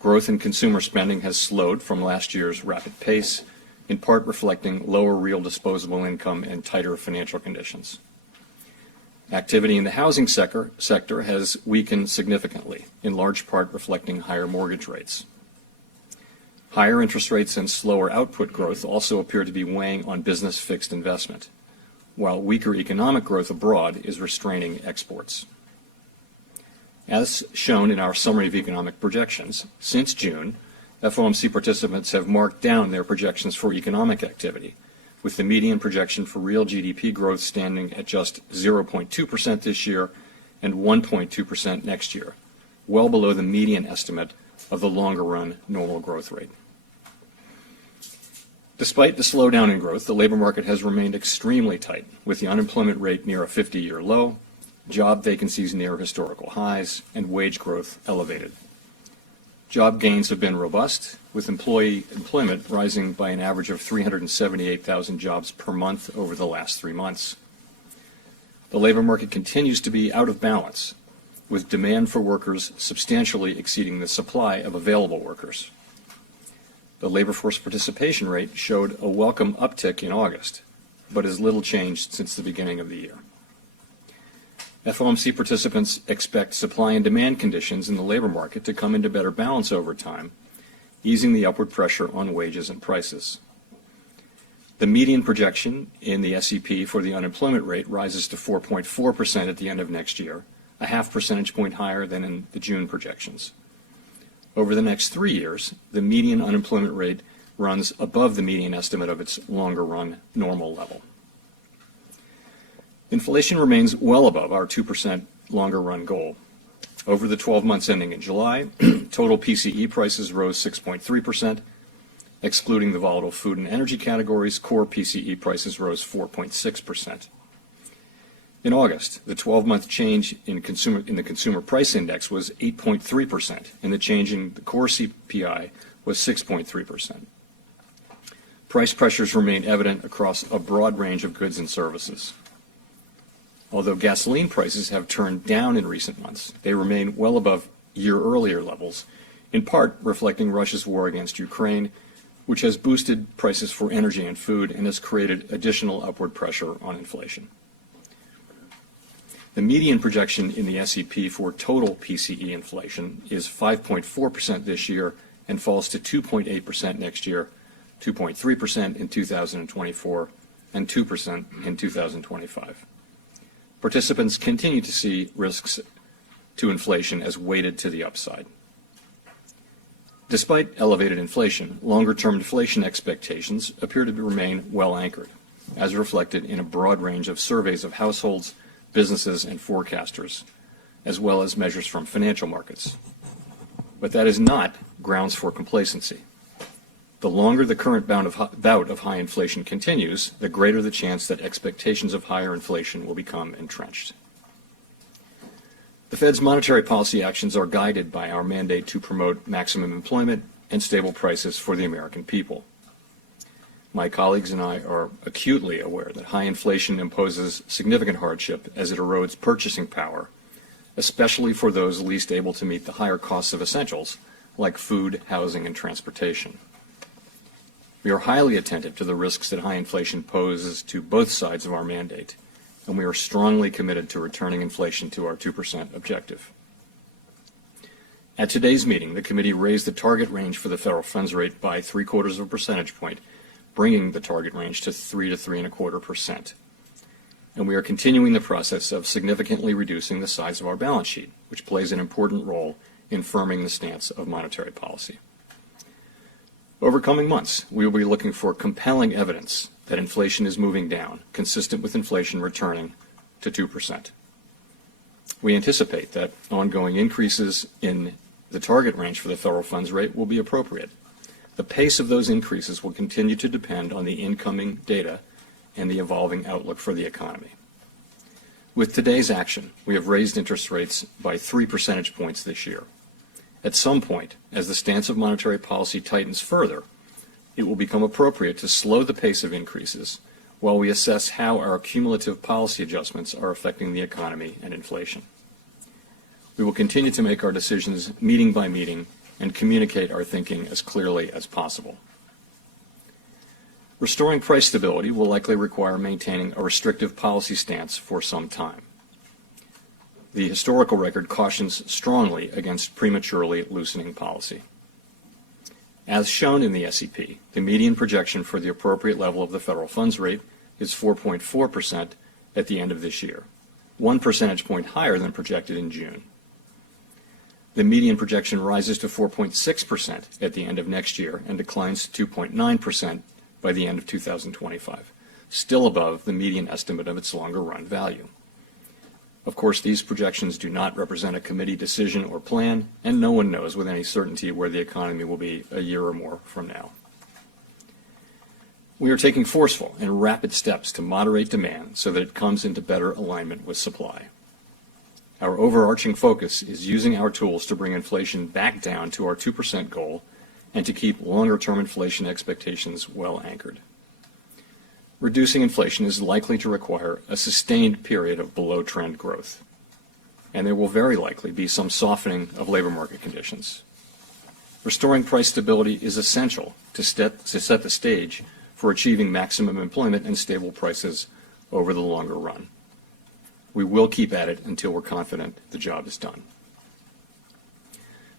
Growth in consumer spending has slowed from last year's rapid pace, in part reflecting lower real disposable income and tighter financial conditions. Activity in the housing sector has weakened significantly, in large part reflecting higher mortgage rates. Higher interest rates and slower output growth also appear to be weighing on business fixed investment, while weaker economic growth abroad is restraining exports. As shown in our summary of economic projections, since June, FOMC participants have marked down their projections for economic activity, with the median projection for real GDP growth standing at just 0.2% this year and 1.2% next year, well below the median estimate of the longer-run normal growth rate. Despite the slowdown in growth, the labor market has remained extremely tight, with the unemployment rate near a 50-year low, job vacancies near historical highs, and wage growth elevated. Job gains have been robust, with employment rising by an average of 378,000 jobs per month over the last 3 months. The labor market continues to be out of balance, with demand for workers substantially exceeding the supply of available workers. The labor force participation rate showed a welcome uptick in August, but has little changed since the beginning of the year. FOMC participants expect supply and demand conditions in the labor market to come into better balance over time, easing the upward pressure on wages and prices. The median projection in the SEP for the unemployment rate rises to 4.4% at the end of next year, a half percentage point higher than in the June projections. Over the next 3 years, the median unemployment rate runs above the median estimate of its longer-run normal level. Inflation remains well above our 2% longer-run goal. Over the 12 months ending in July, total PCE prices rose 6.3%. Excluding the volatile food and energy categories, core PCE prices rose 4.6%. In August, the 12-month change in the Consumer Price Index was 8.3%, and the change in the core CPI was 6.3%. Price pressures remain evident across a broad range of goods and services. Although gasoline prices have turned down in recent months, they remain well above year-earlier levels, in part reflecting Russia's war against Ukraine, which has boosted prices for energy and food and has created additional upward pressure on inflation. The median projection in the SEP for total PCE inflation is 5.4% this year and falls to 2.8% next year, 2.3% in 2024, and 2% in 2025. Participants continue to see risks to inflation as weighted to the upside. Despite elevated inflation, longer-term inflation expectations appear to remain well anchored, as reflected in a broad range of surveys of households, businesses, and forecasters, as well as measures from financial markets. But that is not grounds for complacency. The longer the current bout of high inflation continues, the greater the chance that expectations of higher inflation will become entrenched. The Fed's monetary policy actions are guided by our mandate to promote maximum employment and stable prices for the American people. My colleagues and I are acutely aware that high inflation imposes significant hardship as it erodes purchasing power, especially for those least able to meet the higher costs of essentials like food, housing, and transportation. We are highly attentive to the risks that high inflation poses to both sides of our mandate, and we are strongly committed to returning inflation to our 2% objective. At today's meeting, the committee raised the target range for the federal funds rate by 0.75 of a percentage point, bringing the target range to 3 to 3.25%. And we are continuing the process of significantly reducing the size of our balance sheet, which plays an important role in firming the stance of monetary policy. Over coming months, we will be looking for compelling evidence that inflation is moving down, consistent with inflation returning to 2%. We anticipate that ongoing increases in the target range for the federal funds rate will be appropriate. The pace of those increases will continue to depend on the incoming data and the evolving outlook for the economy. With today's action, we have raised interest rates by 3 percentage points this year. At some point, as the stance of monetary policy tightens further, it will become appropriate to slow the pace of increases while we assess how our cumulative policy adjustments are affecting the economy and inflation. We will continue to make our decisions meeting by meeting and communicate our thinking as clearly as possible. Restoring price stability will likely require maintaining a restrictive policy stance for some time. The historical record cautions strongly against prematurely loosening policy. As shown in the SEP, the median projection for the appropriate level of the federal funds rate is 4.4% at the end of this year, 1 percentage point higher than projected in June. The median projection rises to 4.6% at the end of next year and declines to 2.9% by the end of 2025, still above the median estimate of its longer run value. Of course, these projections do not represent a committee decision or plan, and no one knows with any certainty where the economy will be a year or more from now. We are taking forceful and rapid steps to moderate demand so that it comes into better alignment with supply. Our overarching focus is using our tools to bring inflation back down to our 2% goal and to keep longer-term inflation expectations well anchored. Reducing inflation is likely to require a sustained period of below-trend growth, and there will very likely be some softening of labor market conditions. Restoring price stability is essential to set the stage for achieving maximum employment and stable prices over the longer run. We will keep at it until we're confident the job is done.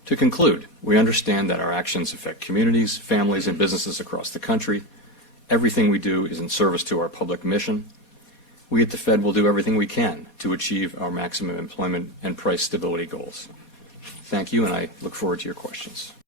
To conclude, we understand that our actions affect communities, families, and businesses across the country. Everything we do is in service to our public mission. We at the Fed will do everything we can to achieve our maximum employment and price stability goals. Thank you, and I look forward to your questions.